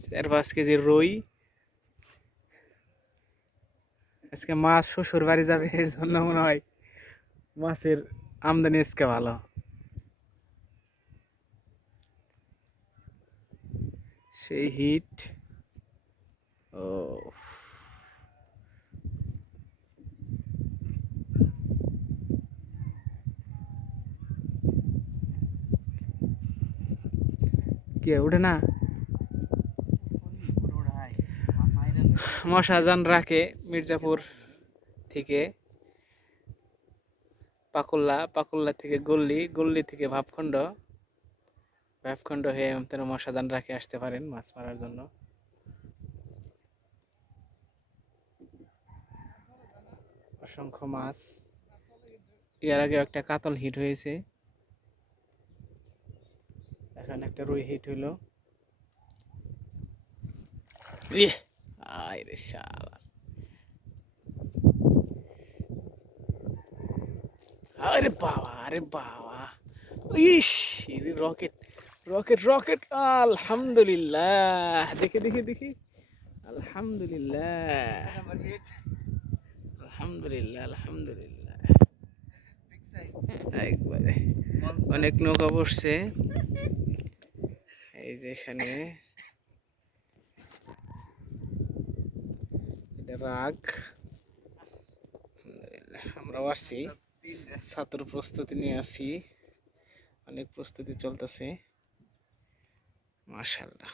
4-5 KG রুই। আজকে মাছ শ্বশুর বাড়ি যাবে, এর জন্য মনে হয় মাছের আমদানি আজকে ভালো। সেই হিট। ও কে উঠে না? মশাজান রাখে মির্জাপুর থেকে পাকুল্লা থেকে গল্লি থেকে ভাবখণ্ড হয়ে আপনারা মশাজান রাখে আসতে পারেন মাছ মারার জন্য। অসংখ্য মাছ। এর আগে একটা কাতল হিট হয়েছে, এখন একটা রুই হিট হইলো। আরে শালা, আরে বাবা, আরে বাবা, ইস, রকেট রকেট রকেট। আলহামদুলিল্লাহ, দেখি দেখি দেখি। আলহামদুলিল্লাহ, আলহামদুলিল্লাহ, আলহামদুলিল্লাহ। একবারে অনেক নৌকা বসছে এই যে এখানে। এটা রাগ। আমরাও আসছি, ছাত্র প্রস্তুতি নিয়ে আসি, অনেক প্রস্তুতি চলতেছে। মাশাআল্লাহ।